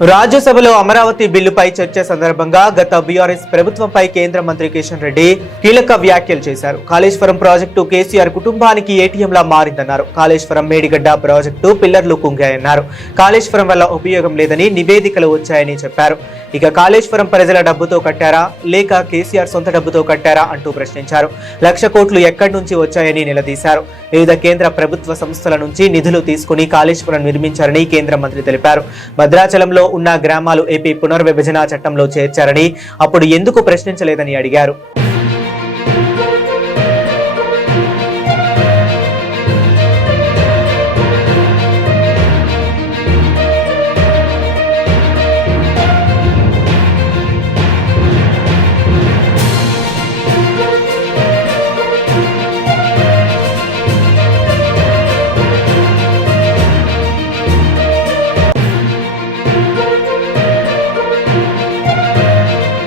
రాజ్యసభలో అమరావతి బిల్లుపై చర్చ సందర్భంగా గత బీఆర్ఎస్ ప్రభుత్వంపై కేంద్ర మంత్రి కిషన్ రెడ్డి కీలక వ్యాఖ్యలు చేశారు. కాళేశ్వరం ప్రాజెక్టు కేసీఆర్ కుటుంబానికి ఏటీఎంలా మారిందన్నారు. కాళేశ్వరం మేడిగడ్డ ప్రాజెక్టు పిల్లర్లు కుంగాయన్నారు. కాళేశ్వరం వల్ల ఉపయోగం లేదని నివేదికలు వచ్చాయని చెప్పారు. ఇక కాళేశ్వరం ప్రజల డబ్బుతో కట్టారా లేక కేసీఆర్ సొంత డబ్బుతో కట్టారా అంటూ ప్రశ్నించారు. 1,00,000 కోట్లు ఎక్కడి నుంచి వచ్చాయని నిలదీశారు. వివిధ కేంద్ర ప్రభుత్వ సంస్థల నుంచి నిధులు తీసుకుని కాళేశ్వరం నిర్మించారని కేంద్ర మంత్రి తెలిపారు. భద్రాచలంలో ఉన్న గ్రామాలు ఏపీ పునర్విభజన చట్టంలో చేర్చారని అప్పుడు ఎందుకు ప్రశ్నించలేదని అడిగారు.